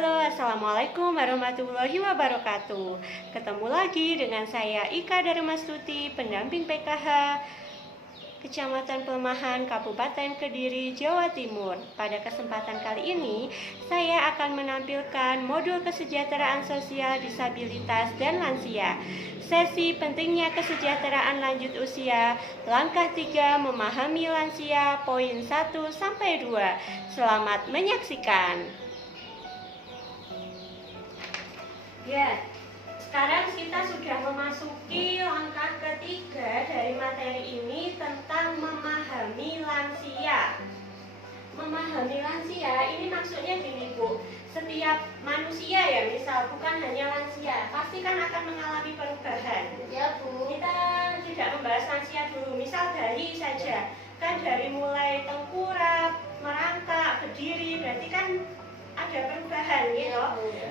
Halo, Assalamualaikum warahmatullahi wabarakatuh. Ketemu lagi dengan saya Ika Darmastuti, pendamping PKH Kecamatan Pelemahan, Kabupaten Kediri, Jawa Timur. Pada kesempatan kali ini, saya akan menampilkan modul kesejahteraan sosial disabilitas dan lansia. Sesi pentingnya kesejahteraan lanjut usia, langkah 3 memahami lansia, poin 1 sampai 2. Selamat menyaksikan. Ya, sekarang kita sudah memasuki langkah ketiga dari materi ini tentang memahami lansia. Memahami lansia ini maksudnya gini Bu, setiap manusia ya, misal bukan hanya lansia, pasti kan akan mengalami perubahan. Ya Bu. Kita tidak membahas lansia dulu, misal bayi saja, kan dari mulai tengkurap, merangkak, berdiri, berarti kan ada perubahan gitu.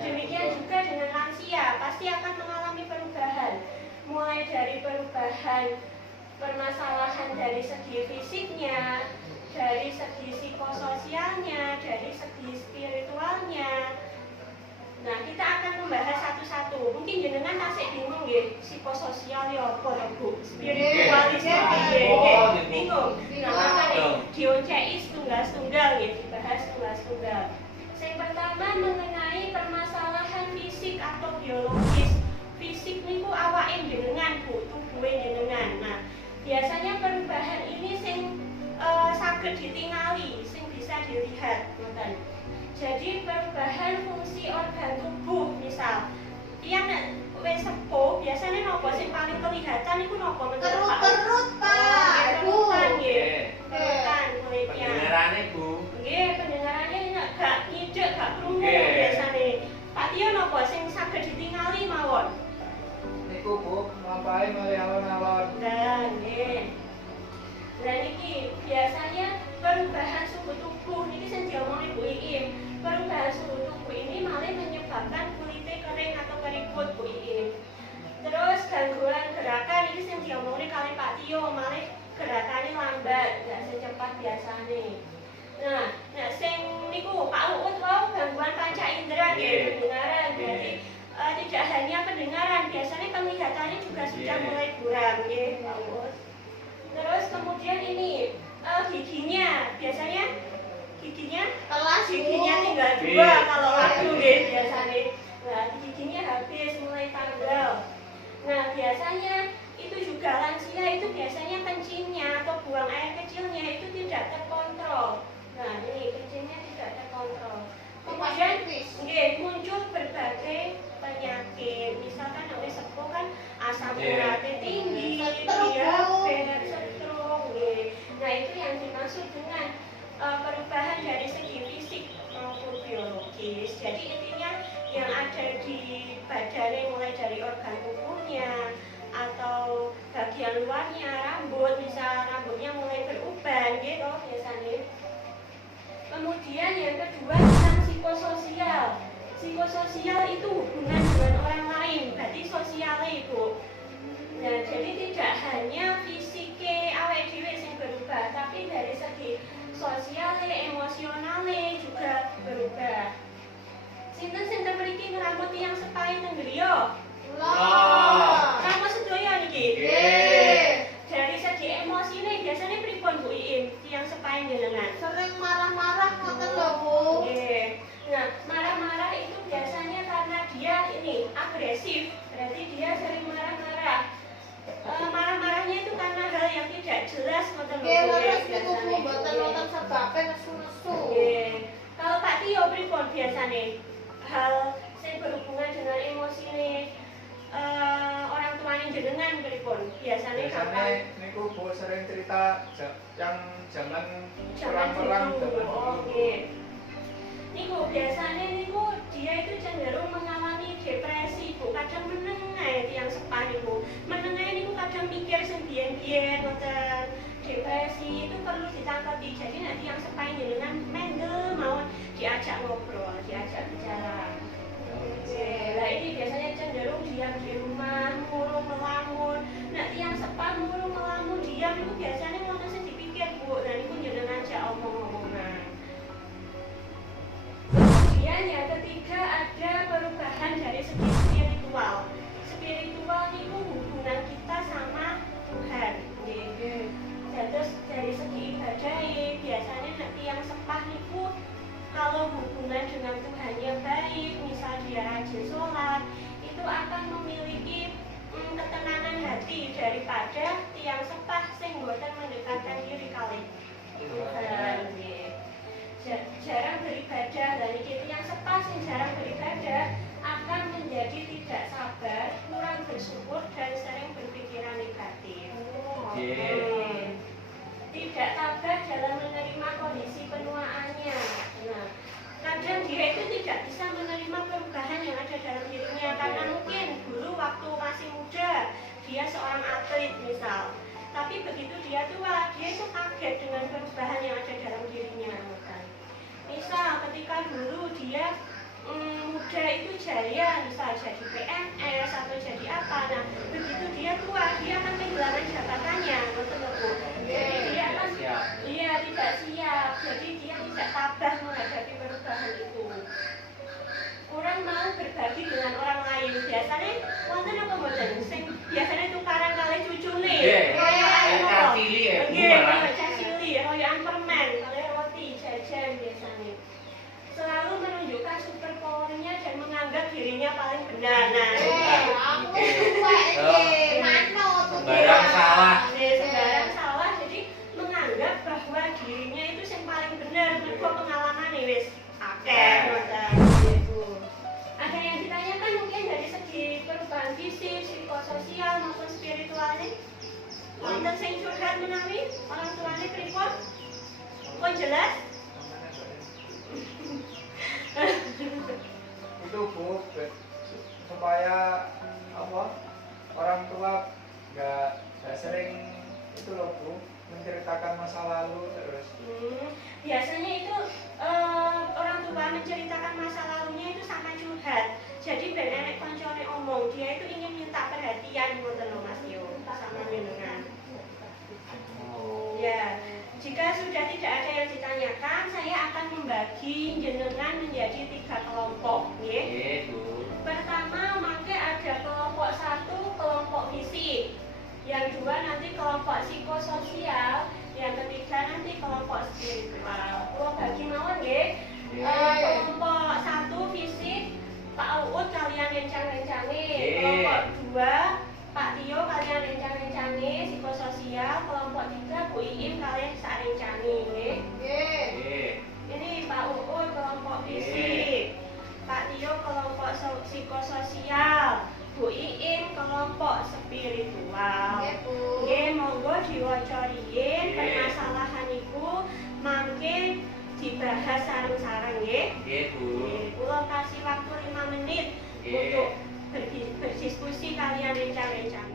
Demikian juga dengan lansia, pasti akan mengalami perubahan. Mulai dari perubahan permasalahan dari segi fisiknya, dari segi psikososialnya, dari segi spiritualnya. Nah, kita akan membahas satu-satu. Mungkin jenengan masih bingung ya, psikososial ya apa ya Bu? Spiritualis ya bingung. Nah, makanya dioncei setunggal-setunggal ya, dibahas setunggal-setunggal. Yang pertama mengenai permasalahan fisik atau biologis. Fisik niku awake jenengan Bu, tubuhe jenengan. Nah, biasanya perubahan ini sing saged ditingali, sing bisa dilihat, ngoten. Jadi perubahan fungsi organ tubuh, misal yang wis sepuh, biasanya nopo sing paling kelihatan iku nopo menurut Pak? Kerut Pak. Kerutan nggih. Kerutan kulitnya. Pendengarannya Bu. Nggih, pendengarannya gak nyidek, gak krungu biasane. Pak Tio nopo sing saged ditingali mawon? Niku Bu, nglampahi mari alon-alon. Lah nggih. Lah niki biasanya perubahan suhu tubuh niki sing diomongi Bu Iim. Perubahan suhu tubuh ini malah menyebabkan kulitnya kering atau keriput Bu Iim. Terus gangguan gerakan ini sing diomongi kali Pak Tio, malah gerakannya lambat, gak secepat biasanya. Nah, sing niku Pak Uut wau gangguan panca indera nggih, pendengaran. Berarti tidak hanya pendengaran, biasanya penglihatannya juga sudah mulai buram nggih, Pak Uut. Terus kemudian ini giginya, biasanya giginya tinggal 2 kalau laku nggih biasanya. Nah, giginya habis mulai tanggal. Nah, biasanya itu juga lansia itu biasanya kencingnya atau buang air kecilnya itu tidak terkontrol. Nah, ini kencingnya tidak terkontrol. Kemudian muncul berbagai penyakit. Misalkan oleh sepuh kan asam uratnya tinggi, diabetes, stroke. Nah, itu yang dimaksud dengan perubahan dari segi fisik maupun biologis. Jadi intinya yang ada di badannya mulai dari organ tubuhnya atau bagian luarnya, rambut, misal rambutnya mulai beruban gitu biasanya. Kemudian yang kedua tentang psikososial. Psikososial itu hubungan dengan orang lain, berarti sosialnya Ibu. Nah, jadi tidak hanya fisiknya awake dhewe sing berubah, tapi dari segi sosialnya, emosionalnya juga berubah. Sinten mriki ngramut tiyang sepahe teng griya? Rambut sedaya niki. Dari segi emosine biasanya pripun Bu Iim tiyang sepahe jenengan? Sering marah-marah ngoten lho Bu. Nggih. Nah, marah-marah itu biasanya karena dia ini agresif, berarti dia sering marah-marah. Marah-marahnya itu karena hal yang tidak jelas ngoten lho Bu. Terus niku Bu mboten sebabe nesu-nesu. Nggih. Kalau Pak Tio pripun biasanya? Hal sing berhubungan dengan emosine orang tuanya jenengan pripun? Biasanya kapan? Niku Bu sering cerita yang zaman dulu. perang-perang zaman Oke. Niku biasanya niku dia itu cenderung mengalami depresi Bu. Kadang meneng ae tiyang sepah niku. Meneng ae niku kadang mikir sing biyen-biyen ngoten. Depresi itu perlu ditanggapi. Jadi nek tiyang sepah jenengan mendel mawon diajak ngobrol, diajak bicara. Lah ini biasanya cenderung diam di rumah, murung melamun. Nek tiyang sepah murung melamun diam itu biasanya ngoten sing dipikir Bu. Nah niku jenengan ajak omong-omongan. Kemudian yang ketiga berhubungan dengan Tuhannya baik, misal dia rajin sholat, itu akan memiliki ketenangan hati daripada tiang sepah sing boten mendekatkan diri kalih Tuhan. Jarang beribadah, dan iki tiang sepah sing jarang beribadah akan menjadi tidak sabar, kurang bersyukur, dan sering berpikiran negatif. Tidak tabah dalam menerima kondisi penuaannya. Nah, kadang dia itu tidak bisa menerima perubahan yang ada dalam dirinya karena mungkin dulu waktu masih muda dia seorang atlet misal, tapi begitu dia tua dia itu kaget dengan perubahan yang ada dalam dirinya. Misal ketika dulu dia muda itu jaya, misal jadi PNS atau jadi apa, nah begitu dia tua dia akan kehilangan jabatannya, betul Bu? Jadi dia akan tidak siap, jadi dia tidak tabah menghadapi perubahan itu. Orang mau berbagi dengan orang lain, biasanya wonten apa mboten sing biasanya tukaran kali cucune. Royokan permen, kali roti jajan biasanya. Selalu menunjukkan super powernya dan menganggap dirinya paling benar. Nah, aku suka iki manut Sembarang salah. Sembarang salah, jadi menganggap bahwa dirinya itu yang paling benar. Mergo pengalaman wis akeh ngoten. Ada yang ditanyakan mungkin dari segi perubahan fisik, psikososial maupun spiritualnya. Wonten sing curhat menawi orang tuane pripun? Pun jelas? Itu Bu, supaya apa orang tua nggak sering itu loh Bu, menceritakan masa lalu terus. Biasanya itu orang tua menceritakan masa lalunya itu sama curhat. Jadi ben enek koncone omong, dia itu ingin minta perhatian ngoten lho Mas Yo sama jenengan. Ya, jika sudah tidak ada yang ditanyakan, saya akan membagi jenengan menjadi 3 kelompok, nggih. Pertama, mangke ada kelompok 1, kelompok fisik. Yang 2 nanti kelompok psikososial, yang ketiga nanti kelompok spiritual. Kalau bagi mawon nggih. Kelompok 1 fisik, Pak Uut kalian rencang-rencange. Kelompok 2 Pak Tio kalian rencang-rencange psikososial. Kelompok 3 Bu Iim kalian sak rencange nggih. Ini Pak Uut kelompok fisik, Pak Tio kelompok psikososial, Bu Iim kelompok spiritual. Nggih, monggo diwaca riyin permasalahan iku mangke dibahas sareng-sareng nggih. Nggih, Bu. Kula kasih waktu 5 menit untuk berdiskusi kalian rencang-rencang.